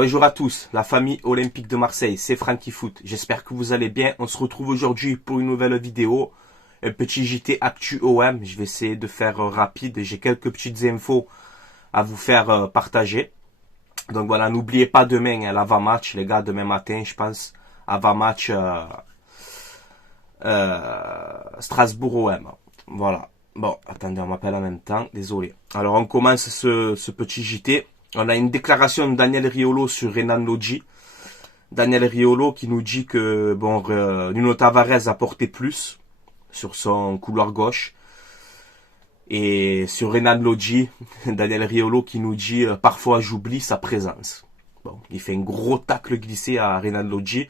Bonjour à tous, la famille olympique de Marseille, c'est Francky Foot. J'espère que vous allez bien. On se retrouve aujourd'hui pour une nouvelle vidéo. Un petit JT Actu OM. Je vais essayer de faire rapide. J'ai quelques petites infos à vous faire partager. Donc voilà, n'oubliez pas demain l'avant-match, les gars, demain matin, je pense. Avant-match Strasbourg OM. Voilà. Bon, attendez, on m'appelle en même temps. Désolé. Alors on commence ce petit JT. On a une déclaration de Daniel Riolo sur Renan Lodji. Daniel Riolo qui nous dit que bon, Nuno Tavares a porté plus sur son couloir gauche. Et sur Renan Lodji, Daniel Riolo qui nous dit parfois j'oublie sa présence. Bon, il fait un gros tacle glissé à Renan Lodji.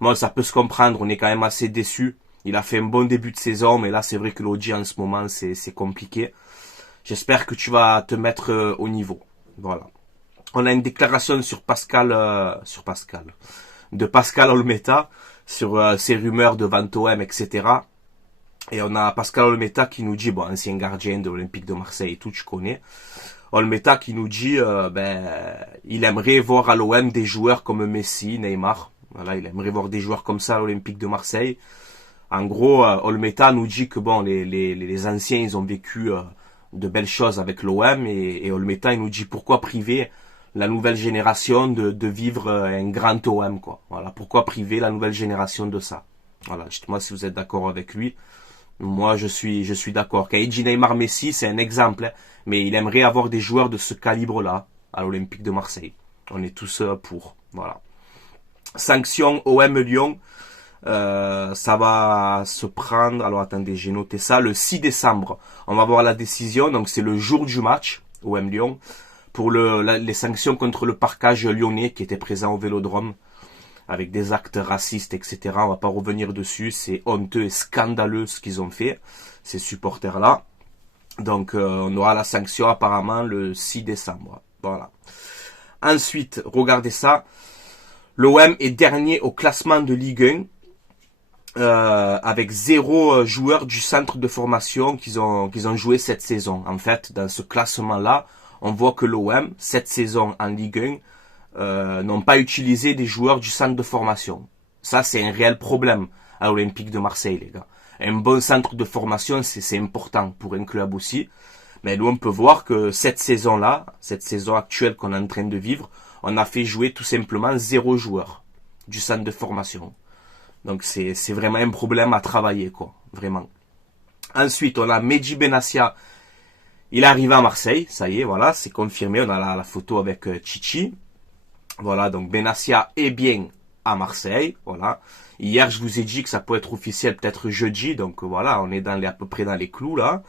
Bon, ça peut se comprendre, on est quand même assez déçus. Il a fait un bon début de saison, mais là c'est vrai que Lodji en ce moment c'est compliqué. J'espère que tu vas te mettre au niveau. Voilà. On a une déclaration de Pascal Olmeta sur ces rumeurs de vente OM, etc. Et on a Pascal Olmeta qui nous dit, bon, ancien gardien de l'Olympique de Marseille et tout, tu connais. Olmeta qui nous dit, il aimerait voir à l'OM des joueurs comme Messi, Neymar. Voilà, il aimerait voir des joueurs comme ça à l'Olympique de Marseille. En gros, Olmeta nous dit que bon, les anciens, ils ont vécu de belles choses avec l'OM et Olmeta, il nous dit pourquoi priver la nouvelle génération de vivre un grand OM, quoi. Voilà, pourquoi priver la nouvelle génération de ça. Voilà, dites-moi si vous êtes d'accord avec lui. Moi, je suis d'accord. Quand il dit Neymar Messi, c'est un exemple, hein, mais il aimerait avoir des joueurs de ce calibre-là à l'Olympique de Marseille. On est tous pour. Voilà. Sanction OM Lyon. Ça va se prendre, alors attendez, j'ai noté ça, le 6 décembre. On va voir la décision, donc c'est le jour du match, OM Lyon, pour les sanctions contre le parcage lyonnais qui était présent au Vélodrome, avec des actes racistes, etc. On va pas revenir dessus, c'est honteux et scandaleux ce qu'ils ont fait, ces supporters-là. Donc on aura la sanction apparemment le 6 décembre. Voilà. Ensuite, regardez ça, l'OM est dernier au classement de Ligue 1. Avec 0 joueurs du centre de formation qu'ils ont joué cette saison. En fait, dans ce classement-là, on voit que l'OM, cette saison en Ligue 1, n'ont pas utilisé des joueurs du centre de formation. Ça, c'est un réel problème à l'Olympique de Marseille, les gars. Un bon centre de formation, c'est important pour un club aussi. Mais nous, on peut voir que cette saison-là, cette saison actuelle qu'on est en train de vivre, on a fait jouer tout simplement 0 joueurs du centre de formation. Donc c'est vraiment un problème à travailler, quoi, vraiment. Ensuite, on a Mehdi Benassia. Il est arrivé à Marseille, ça y est, voilà, c'est confirmé. On a la photo avec Chichi. Voilà, donc Benassia est bien à Marseille, voilà. Hier, je vous ai dit que ça peut être officiel peut-être jeudi, donc voilà, on est à peu près dans les clous là.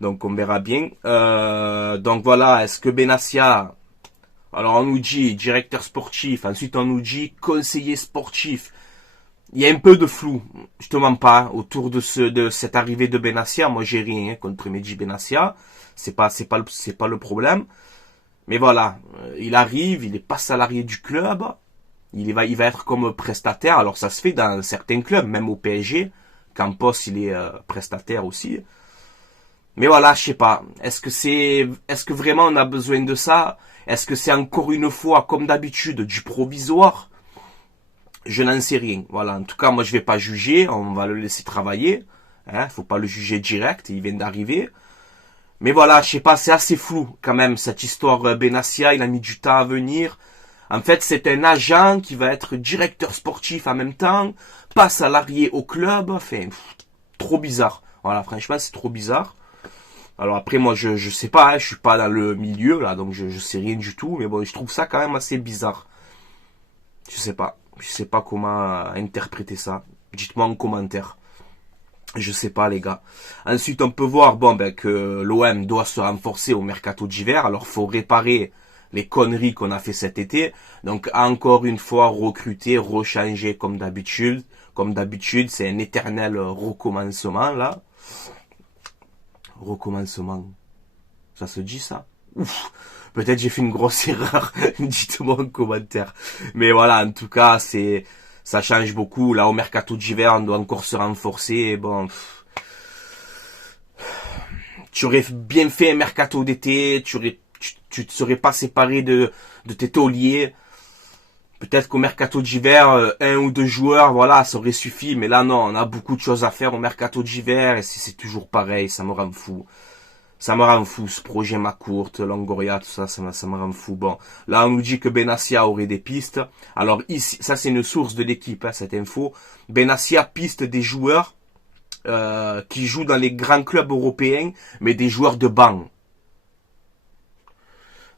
Donc on verra bien. Donc voilà, est-ce que Benassia... Alors on nous dit directeur sportif, ensuite on nous dit conseiller sportif. Il y a un peu de flou, je te mens pas, autour de cette arrivée de Benassia. Moi, j'ai rien contre Mehdi Benassia. C'est pas le problème. Mais voilà, il arrive, il est pas salarié du club. Il va être comme prestataire. Alors, ça se fait dans certains clubs, même au PSG. Campos, il est prestataire aussi. Mais voilà, je sais pas. Est-ce que vraiment on a besoin de ça? Est-ce que c'est encore une fois, comme d'habitude, du provisoire? Je n'en sais rien. Voilà. En tout cas, moi, je vais pas juger. On va le laisser travailler. Hein, faut pas le juger direct. Il vient d'arriver. Mais voilà, je sais pas, c'est assez flou, quand même, cette histoire Benassia. Il a mis du temps à venir. En fait, c'est un agent qui va être directeur sportif en même temps. Pas salarié au club. Enfin, trop bizarre. Voilà, franchement, c'est trop bizarre. Alors après, moi, je sais pas, hein, je suis pas dans le milieu, là, donc je sais rien du tout. Mais bon, je trouve ça quand même assez bizarre. Je sais pas. Je sais pas comment interpréter ça. Dites-moi en commentaire. Je sais pas, les gars. Ensuite, on peut voir que l'OM doit se renforcer au mercato d'hiver. Alors, faut réparer les conneries qu'on a fait cet été. Donc, encore une fois, recruter, rechanger comme d'habitude. Comme d'habitude, c'est un éternel recommencement, là. Recommencement. Ça se dit, ça? Ouf. Peut-être j'ai fait une grosse erreur. Dites-moi en commentaire. Mais voilà, en tout cas, ça change beaucoup. Là, au mercato d'hiver, on doit encore se renforcer. Et bon, tu aurais bien fait un mercato d'été. Tu te serais pas séparé de tes tauliers. Peut-être qu'au mercato d'hiver, un ou deux joueurs, voilà, ça aurait suffi. Mais là, non, on a beaucoup de choses à faire au mercato d'hiver et c'est toujours pareil, ça me rend fou. Ça me rend fou, ce projet Macourt, Longoria, tout ça, ça me rend fou. Bon, là, on nous dit que Benassia aurait des pistes. Alors ici, ça c'est une source de l'équipe, hein, cette info. Benassia piste des joueurs qui jouent dans les grands clubs européens, mais des joueurs de banc.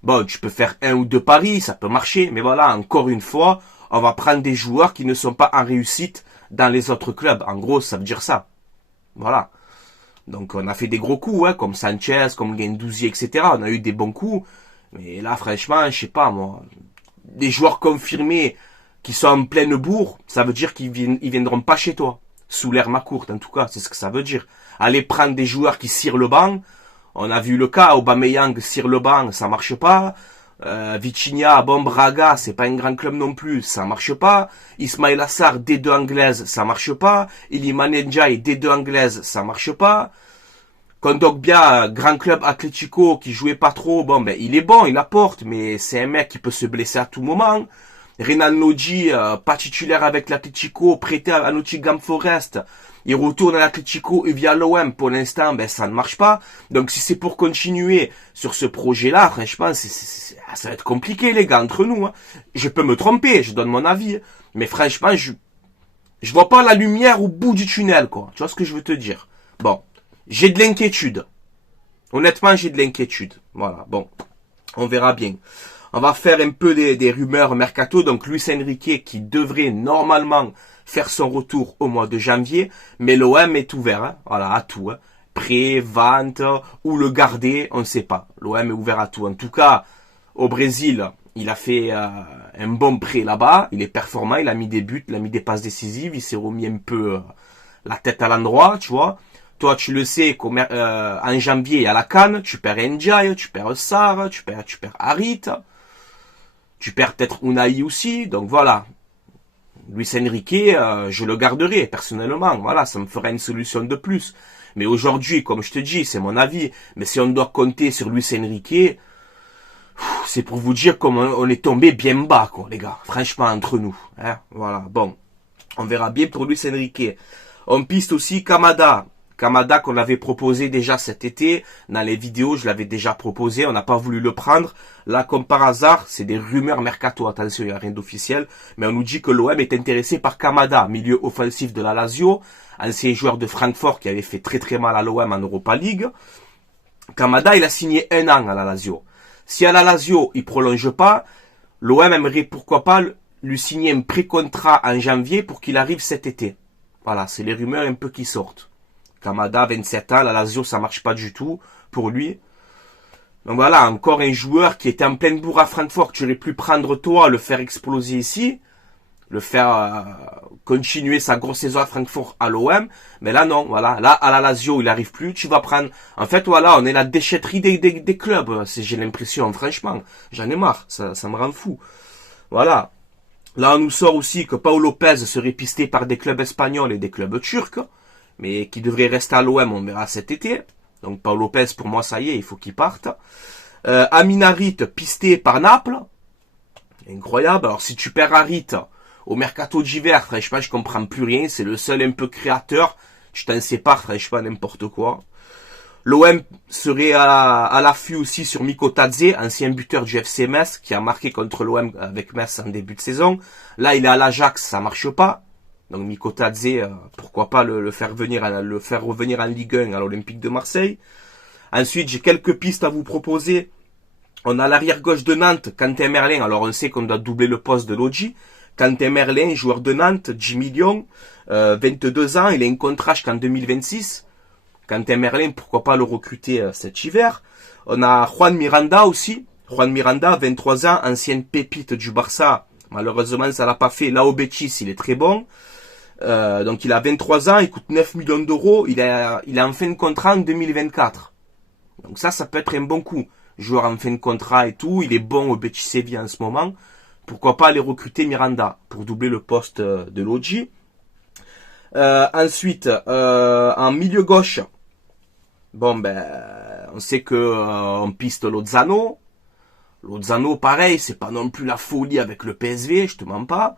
Bon, tu peux faire un ou deux paris, ça peut marcher, mais voilà, encore une fois, on va prendre des joueurs qui ne sont pas en réussite dans les autres clubs. En gros, ça veut dire ça. Voilà. Donc on a fait des gros coups, hein, comme Sanchez, comme Guendouzi, etc. On a eu des bons coups. Mais là, franchement, je sais pas, moi. Des joueurs confirmés qui sont en pleine bourre, ça veut dire ils viendront pas chez toi. Sous l'air Macourt, en tout cas, c'est ce que ça veut dire. Aller prendre des joueurs qui cirent le banc. On a vu le cas, Aubameyang cire le banc, ça marche pas. Vitinha, bon, Braga, c'est pas un grand club non plus, ça marche pas. Ismail Assar, D2 anglaise, ça marche pas. Iliman Ndiaye, D2 anglaise, ça marche pas. Kondogbia, grand club Atlético, qui jouait pas trop, bon, ben, il est bon, il apporte, mais c'est un mec qui peut se blesser à tout moment. Renan Lodji, pas titulaire avec l'Atlético, prêté à Nottingham Forest. Il retourne à l'Atlético et via l'OM. Pour l'instant, ben, ça ne marche pas. Donc, si c'est pour continuer sur ce projet-là, franchement, ça va être compliqué, les gars, entre nous, hein. Je peux me tromper, je donne mon avis. Mais franchement, je vois pas la lumière au bout du tunnel, quoi. Tu vois ce que je veux te dire? Bon. J'ai de l'inquiétude. Honnêtement, j'ai de l'inquiétude. Voilà, bon. On verra bien. On va faire un peu des rumeurs mercato. Donc, Luis Enrique qui devrait normalement faire son retour au mois de janvier. Mais l'OM est ouvert, hein, voilà, à tout. Hein. Prêt, vente, ou le garder, on ne sait pas. L'OM est ouvert à tout. En tout cas, au Brésil, il a fait un bon prêt là-bas. Il est performant, il a mis des buts, il a mis des passes décisives. Il s'est remis un peu la tête à l'endroit, tu vois. Toi, tu le sais qu'en janvier, il y a la CAN, tu perds Ndiaye, tu perds Sarr, tu perds Harit, tu perds peut-être Unai aussi, donc voilà. Luis Enrique, je le garderai personnellement, voilà, ça me ferait une solution de plus. Mais aujourd'hui, comme je te dis, c'est mon avis, mais si on doit compter sur Luis Enrique, c'est pour vous dire comme on est tombé bien bas, quoi, les gars, franchement, entre nous. Hein, voilà, bon, on verra bien pour Luis Enrique. On piste aussi Kamada. Kamada qu'on avait proposé déjà cet été, dans les vidéos, je l'avais déjà proposé, on n'a pas voulu le prendre. Là, comme par hasard, c'est des rumeurs mercato, attention, il n'y a rien d'officiel, mais on nous dit que l'OM est intéressé par Kamada, milieu offensif de la Lazio, ancien joueur de Francfort qui avait fait très très mal à l'OM en Europa League. Kamada, il a signé 1 an à la Lazio. Si à la Lazio, il prolonge pas, l'OM aimerait pourquoi pas lui signer un pré-contrat en janvier pour qu'il arrive cet été. Voilà, c'est les rumeurs un peu qui sortent. Kamada, 27 ans, la Lazio, ça marche pas du tout pour lui. Donc voilà, encore un joueur qui était en pleine bourre à Francfort, tu aurais pu prendre toi, le faire exploser ici, le faire continuer sa grosse saison à Francfort à l'OM. Mais là, non, voilà. Là, à la Lazio, il arrive plus, tu vas prendre... En fait, voilà, on est la déchetterie des clubs, j'ai l'impression, franchement. J'en ai marre, ça me rend fou. Voilà. Là, on nous sort aussi que Pau Lopez serait pisté par des clubs espagnols et des clubs turcs, mais qui devrait rester à l'OM, on verra cet été. Donc Pau Lopez, pour moi, ça y est, il faut qu'il parte. Amin Harit, pisté par Naples. Incroyable. Alors si tu perds Harit au mercato d'hiver, franchement, je comprends plus rien. C'est le seul un peu créateur. Je t'en sépare, franchement, n'importe quoi. L'OM serait à l'affût aussi sur Miko Tadze, ancien buteur du FC Metz, qui a marqué contre l'OM avec Metz en début de saison. Là, il est à l'Ajax, ça marche pas. Donc Miko Tadze, pourquoi pas le faire revenir en Ligue 1 à l'Olympique de Marseille. Ensuite, j'ai quelques pistes à vous proposer. On a l'arrière gauche de Nantes, Quentin Merlin. Alors on sait qu'on doit doubler le poste de Lodji. Quentin Merlin, joueur de Nantes, 10 millions, 22 ans, il a un contrat jusqu'en 2026. Quentin Merlin, pourquoi pas le recruter cet hiver. On a Juan Miranda aussi. Juan Miranda, 23 ans, ancienne pépite du Barça. Malheureusement, ça l'a pas fait. Là, au Betis, il est très bon. Donc il a 23 ans, il coûte 9 millions d'euros. Il est en fin de contrat en 2024. Donc ça peut être un bon coup. Joueur en fin de contrat et tout. Il est bon au Betis Séville en ce moment. Pourquoi pas aller recruter Miranda pour doubler le poste de Lodji. Ensuite, en milieu gauche, bon on sait que on piste Lozano. Lozano, pareil, c'est pas non plus la folie avec le PSV, je te mens pas.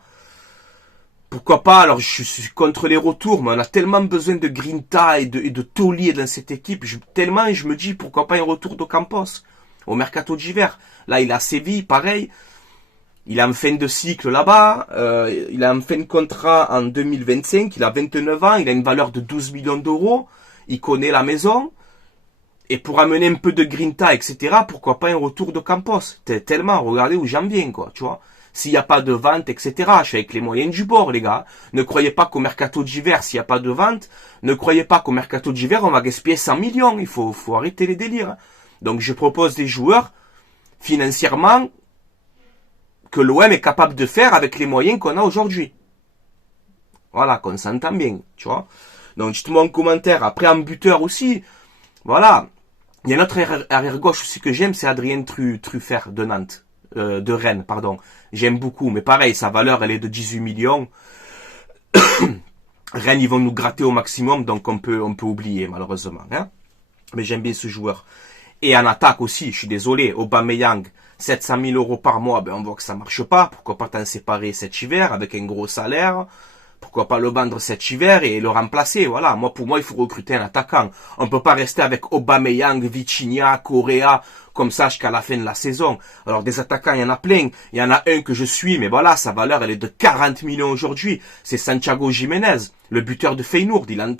Pourquoi pas, alors je suis contre les retours, mais on a tellement besoin de Grinta et de taulier dans cette équipe, tellement je me dis pourquoi pas un retour d'Ocampos au mercato d'hiver. Là il a Séville, pareil, il est en fin de cycle là-bas, il est en fin de contrat en 2025, il a 29 ans, il a une valeur de 12 millions d'euros, il connaît la maison, et pour amener un peu de Grinta, etc., pourquoi pas un retour de Campos. Tellement, regardez où j'en viens, quoi, tu vois. S'il n'y a pas de vente, etc., je suis avec les moyens du bord, les gars. Ne croyez pas qu'au mercato d'hiver, s'il n'y a pas de vente, ne croyez pas qu'au mercato d'hiver, on va gaspiller 100 millions. Il faut arrêter les délires. Donc, je propose des joueurs, financièrement, que l'OM est capable de faire avec les moyens qu'on a aujourd'hui. Voilà, qu'on s'entend bien, tu vois. Donc, dites-moi en commentaire. Après, en buteur aussi, voilà. Il y a un autre arrière-gauche aussi que j'aime, c'est Adrien Truffert de Nantes. De Rennes, pardon. J'aime beaucoup, mais pareil, sa valeur, elle est de 18 millions. Rennes, ils vont nous gratter au maximum, donc on peut oublier, malheureusement. Hein, mais j'aime bien ce joueur. Et en attaque aussi, je suis désolé, Aubameyang, 700 000 euros par mois, ben on voit que ça marche pas. Pourquoi pas t'en séparer cet hiver avec un gros salaire? Pourquoi pas le vendre cet hiver et le remplacer? Voilà, pour moi, il faut recruter un attaquant. On peut pas rester avec Aubameyang, Vitinha, Correa, comme ça jusqu'à la fin de la saison. Alors, des attaquants, il y en a plein. Il y en a un que je suis, mais voilà, sa valeur, elle est de 40 millions aujourd'hui. C'est Santiago Jiménez, le buteur de Feyenoord. Il est en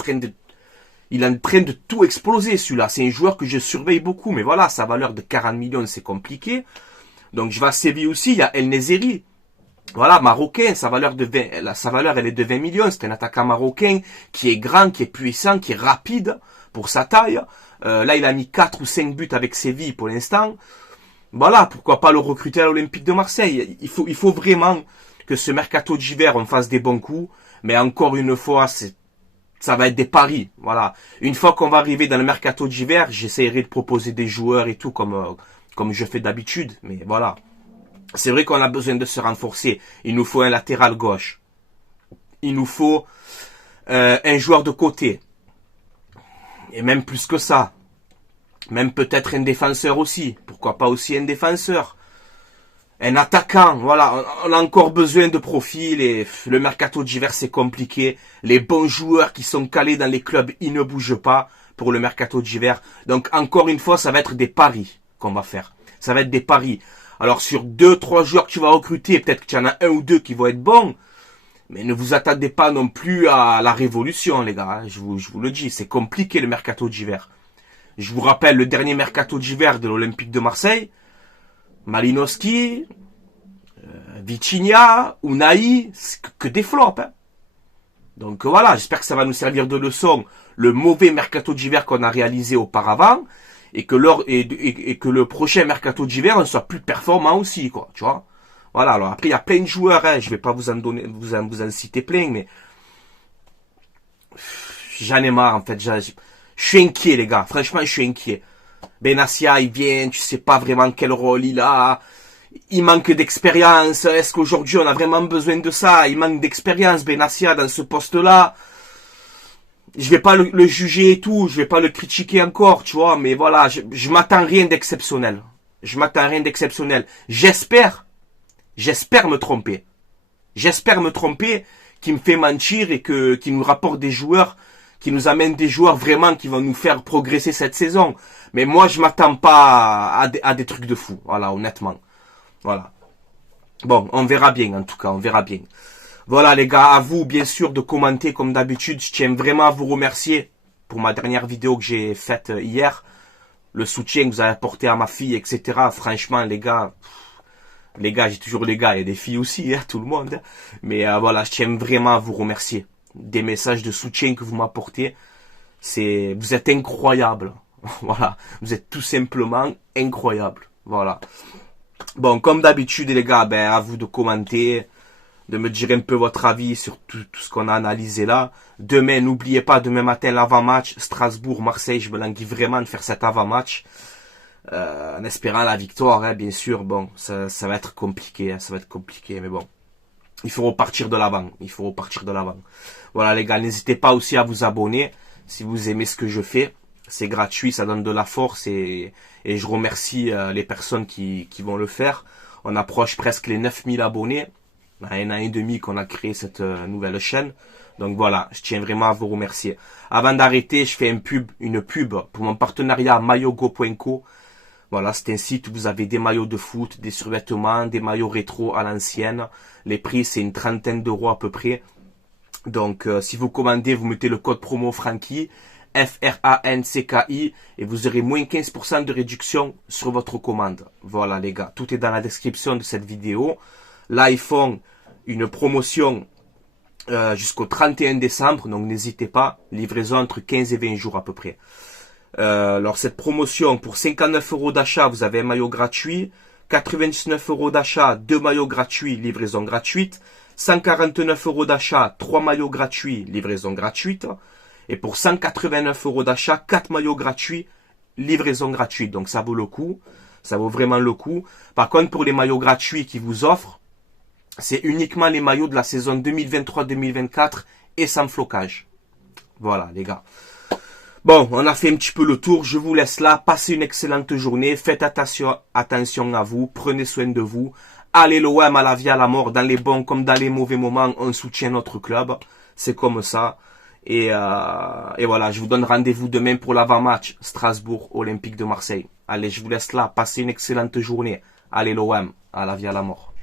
train de tout exploser, celui-là. C'est un joueur que je surveille beaucoup, mais voilà, sa valeur de 40 millions, c'est compliqué. Donc, je vais à Séville aussi. Il y a El Nezeri. Voilà, marocain, sa valeur elle est de 20 millions. C'est un attaquant marocain qui est grand, qui est puissant, qui est rapide pour sa taille. Là, il a mis 4 ou 5 buts avec Séville pour l'instant. Voilà, pourquoi pas le recruter à l'Olympique de Marseille. Il faut vraiment que ce mercato d'hiver, on fasse des bons coups. Mais encore une fois, ça va être des paris. Voilà. Une fois qu'on va arriver dans le mercato d'hiver, j'essaierai de proposer des joueurs et tout comme je fais d'habitude. Mais voilà. C'est vrai qu'on a besoin de se renforcer. Il nous faut un latéral gauche. Il nous faut un joueur de côté. Et même plus que ça. Même peut-être un défenseur aussi. Pourquoi pas aussi un défenseur? Un attaquant. Voilà, on a encore besoin de profils. Et le mercato d'hiver, c'est compliqué. Les bons joueurs qui sont calés dans les clubs, ils ne bougent pas pour le mercato d'hiver. Donc encore une fois, ça va être des paris qu'on va faire. Ça va être des paris. Alors sur 2-3 joueurs que tu vas recruter, peut-être qu'il y en a un ou deux qui vont être bons, mais ne vous attendez pas non plus à la révolution, les gars. Je vous le dis, c'est compliqué le mercato d'hiver. Je vous rappelle le dernier mercato d'hiver de l'Olympique de Marseille. Malinowski, Vitinha, Unai, c'est que des flops. Hein. Donc voilà, j'espère que ça va nous servir de leçon. Le mauvais mercato d'hiver qu'on a réalisé auparavant. Et que le prochain mercato d'hiver on soit plus performant aussi, quoi, tu vois. Voilà, alors après il y a plein de joueurs, hein, je vais pas vous en citer plein, mais j'en ai marre en fait, je suis inquiet les gars, franchement je suis inquiet. Benassia il vient, tu sais pas vraiment quel rôle il a, il manque d'expérience, est-ce qu'aujourd'hui on a vraiment besoin de ça? Il manque d'expérience Benassia dans ce poste-là. Je vais pas le juger et tout, je vais pas le critiquer encore, tu vois, mais voilà, je m'attends rien d'exceptionnel. Je m'attends rien d'exceptionnel. J'espère me tromper. J'espère me tromper, qu'il me fait mentir et qu'il nous rapporte des joueurs, qui nous amène des joueurs vraiment qui vont nous faire progresser cette saison. Mais moi, je m'attends pas à des trucs de fou, voilà, honnêtement. Voilà. Bon, on verra bien, en tout cas, on verra bien. Voilà les gars, à vous bien sûr de commenter comme d'habitude. Je tiens vraiment à vous remercier pour ma dernière vidéo que j'ai faite hier. Le soutien que vous avez apporté à ma fille, etc. Franchement les gars, j'ai toujours les gars, il y a des filles aussi, hein, tout le monde. Mais voilà, je tiens vraiment à vous remercier. Des messages de soutien que vous m'apportez. Vous êtes incroyables. Voilà, vous êtes tout simplement incroyables. Voilà. Bon, comme d'habitude les gars, ben à vous de commenter, de me dire un peu votre avis sur tout ce qu'on a analysé là. Demain, n'oubliez pas, demain matin, l'avant-match, Strasbourg-Marseille, je me languis vraiment de faire cet avant-match. En espérant la victoire, hein, bien sûr. Bon, ça va être compliqué, hein, ça va être compliqué, mais bon. Il faut repartir de l'avant, Voilà les gars, n'hésitez pas aussi à vous abonner, si vous aimez ce que je fais. C'est gratuit, ça donne de la force et je remercie les personnes qui vont le faire. On approche presque les 9000 abonnés. Un an et demi qu'on a créé cette nouvelle chaîne. Donc voilà, je tiens vraiment à vous remercier. Avant d'arrêter, je fais une pub pour mon partenariat maillogo.co. Voilà, c'est un site où vous avez des maillots de foot, des survêtements, des maillots rétro à l'ancienne. Les prix, c'est une trentaine d'euros à peu près. Donc si vous commandez, vous mettez le code promo Francky, FRANCKI, et vous aurez moins 15% de réduction sur votre commande. Voilà les gars, tout est dans la description de cette vidéo. Là, ils font une promotion jusqu'au 31 décembre, donc n'hésitez pas, livraison entre 15 et 20 jours à peu près. Alors cette promotion, pour 59 euros d'achat, vous avez un maillot gratuit, 99 euros d'achat, 2 maillots gratuits, livraison gratuite, 149 euros d'achat, 3 maillots gratuits, livraison gratuite, et pour 189 euros d'achat, 4 maillots gratuits, livraison gratuite. Donc ça vaut le coup, ça vaut vraiment le coup. Par contre, pour les maillots gratuits qu'ils vous offrent, c'est uniquement les maillots de la saison 2023-2024 et sans flocage. Voilà les gars. Bon, on a fait un petit peu le tour, je vous laisse là, passez une excellente journée, faites attention à vous, prenez soin de vous, allez l'OM à la vie à la mort, dans les bons comme dans les mauvais moments, on soutient notre club, c'est comme ça. Et voilà, je vous donne rendez-vous demain pour l'avant-match, Strasbourg, Olympique de Marseille. Allez, je vous laisse là, passez une excellente journée, allez l'OM à la vie à la mort.